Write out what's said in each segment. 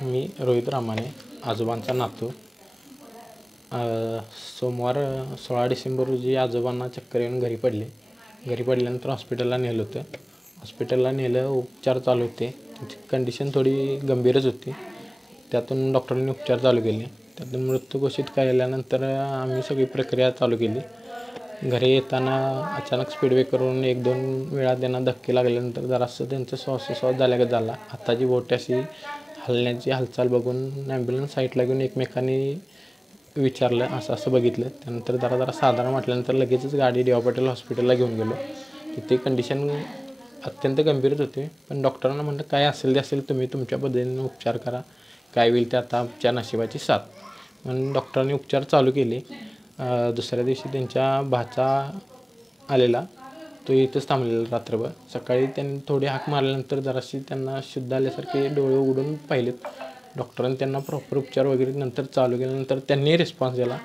मी रोहित रामाने, आजोबांचा नातू. सोमवार 16 डिसेंबर रोजी आजोबांना चक्कर येऊन घरी पडले. घरी पडल्यानंतर हॉस्पिटलला नेलं होतं. हॉस्पिटलला नेलं, उपचार चालू होते. त्यांची कंडिशन थोडी गंभीरच होती. त्यातून डॉक्टरांनी उपचार चालू केले. त्यातून मृत्यू घोषित केल्यानंतर आम्ही सगळी प्रक्रिया चालू केली. घरी येताना अचानक स्पीड ब्रेकरवरून 1-2 वेळा त्यांना धक्के लागल्यानंतर जरासं त्यांचं श्वासोच्छ्वास झाल्यागत झाला. हाताची बोटे अशी हलण्याची हालचाल बघून ॲम्ब्युलन्स साईडला घेऊन एकमेकांनी विचारलं, असं बघितलं. त्यानंतर जरा साधारण वाटल्यानंतर लगेचच गाडी डी.वाय. पाटील हॉस्पिटलला घेऊन गेलो. तिथे कंडिशन अत्यंत गंभीरच होती. पण डॉक्टरांना म्हटलं, काय असेल ते असेल, तुम्ही तुमच्या पद्धतीने उपचार करा. काय होईल ते आता आमच्या नशिबाची साथ. म्हणून डॉक्टरांनी उपचार चालू केले. दुसऱ्या दिवशी त्यांच्या भाचा आलेला, तो इथंच थांबलेला रात्रभर. सकाळी त्यांनी थोडी हाक मारल्यानंतर जराशी त्यांना शुद्ध आल्यासारखे डोळे उघडून पाहिलेत. डॉक्टरांनी त्यांना प्रॉपर उपचार वगैरे नंतर चालू केल्यानंतर त्यांनी रिस्पॉन्स दिला.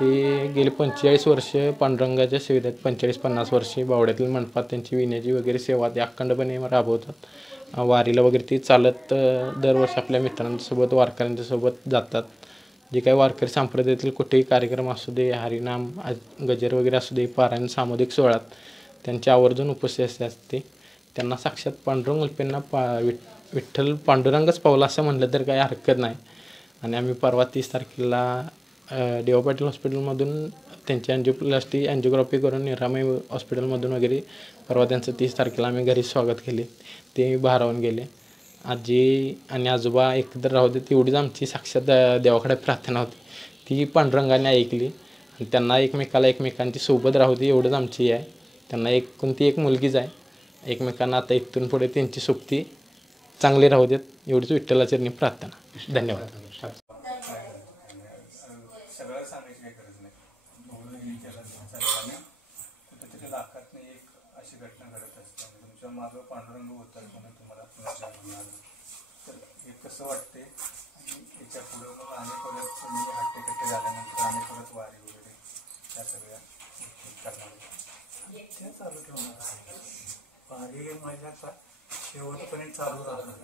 ते गेले 45 वर्ष पांडुरंगाच्या सेवेत आहेत. 45-50 वर्षे बावड्यातील मंडपात त्यांची विण्याची वगैरे सेवा ते अखंडपणे राबवतात. वारीला वगैरे ती चालत दरवर्षी आपल्या मित्रांसोबत वारकऱ्यांच्यासोबत जातात. जे काही वारकरी संप्रदायातील कुठेही कार्यक्रम असू दे, हरिनाम, गजर वगैरे असू दे, पारायण, सामुदायिक सोहळ्यात त्यांची आवर्जून उपस्थिती असते. त्यांना साक्षात पांडुरंग उल्पेंना विठ्ठल पांडुरंगच पावला असं म्हटलं तर काही हरकत नाही. आणि आम्ही परवा 30 तारखेला डी.वाय. पाटील हॉस्पिटलमधून त्यांची अँजिओग्राफी करून निरामय हॉस्पिटलमधून वगैरे परवा त्यांचं 30 तारखेला आम्ही घरी स्वागत केले. ते भारावून गेले. आजी आणि आजोबा एकत्र राहू देत एवढीच आमची साक्षात देवाकडे प्रार्थना होती. ती पांडुरंगाने ऐकली आणि त्यांना एकमेकांची सोबत राहू दे एवढंच आमची आहे. त्यांना कोणती एक मुलगीच आहे. एकमेकांना आता इथून पुढे त्यांची सोबती चांगली राहू देत एवढीच विठ्ठलाचरणी प्रार्थना. धन्यवाद. सगळं सांगायची काही गरज नाही. कुठेतरी लाखात एक अशी घटना घडत असते. तुमच्या मागं पांडुरंग होतात म्हणून तुम्हाला म्हणणार. तर हे कसं वाटते आणि याच्या पुढं मग आणि परत तुम्ही हट्टेकट्टे झाल्यानंतर आणि परत वारी वगैरे त्या सगळ्या करणार ते चालू ठेवणार. वारी माझ्या शेवटपर्यंत चालू राहणार.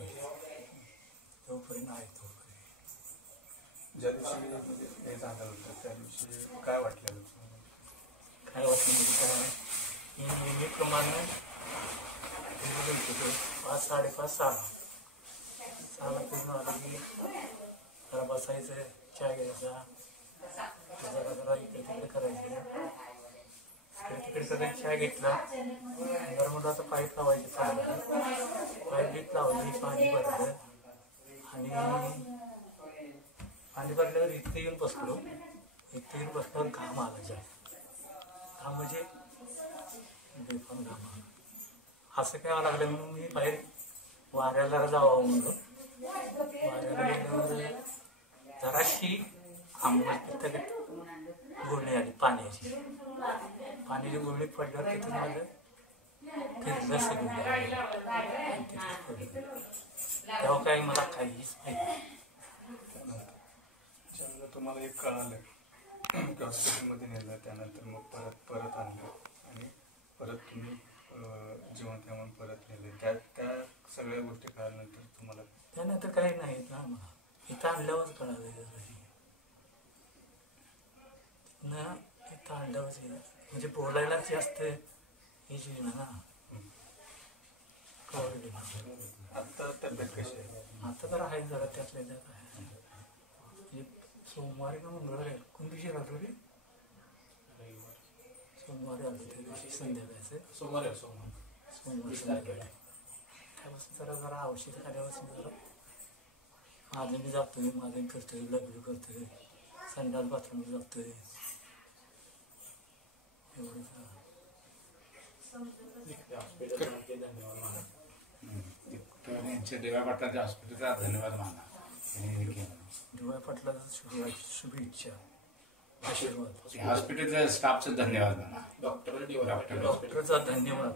जोपर्यंत आहे तोपर्यंत. ज्या दिवशी म्हणजे हे झालं होतं त्या दिवशी काय वाटलं? काय वाटलं म्हणजे काय, मी नेहमीप्रमाणे 5-5:30 6ला पूर्ण आलं की जरा बसायचं, चहा घ्यायचा, जरा इकडे तिकडे करायचं. इकडे तिकडे सगळं चहा घेतला. जरा म्हणलं आता पाईप लावायचे चाललं. पाईप लावली, पाणी भरलं आणि पाणी भरल्यावर इथे येऊन बसल्यावर घाम आला. घाम म्हणजे बेफाम घाम आला. असं काय लागलं म्हणून मी बाहेर वाऱ्याला जावं म्हणलं. वाऱ्याला गेल्यावर जराशी आंबट गुळणी आली पाण्याची गुळणी पडल्यावर तिथून माझं फिरलं सगळं. तेव्हा काय मला काहीच माहिती. तुम्हाला एक कळालं की हॉस्पिटलमध्ये नेलं, त्यानंतर मग परत आणलं आणि परत तुम्ही जिवंत म्हणून परत नेले. त्या सगळ्या गोष्टी कळाल्यानंतर तुम्हाला त्यानंतर काही नाही ना. मला इथं आणल्यावरच कळालं. इथं आणल्यावरच म्हणजे बोलायला जास्त हेच ना. आता तब्येत कशी आहे? आता तर आहे जरा त्यातल्या त्यात आहे. सोमवारी का मंगळवारी कोणतीशी राहतो रे? सोमवारी आलो त्या दिवशी संध्याकाळचं. सोमवारी संध्याकाळी त्यापासून जरा औषध खाल्यापासून जरा माझं मी जातोय, माझं करतोय, लग्न करतोय, संडास बाथरूमला जातोय. एवढं डी.वाय. पाटलांच्या हॉस्पिटलचा धन्यवाद माना. डी.वाय. पाटलाचा शुभेच्छा, आशीर्वाद. हॉस्पिटलच्या स्टाफचा धन्यवाद माना. डॉक्टरचा धन्यवाद.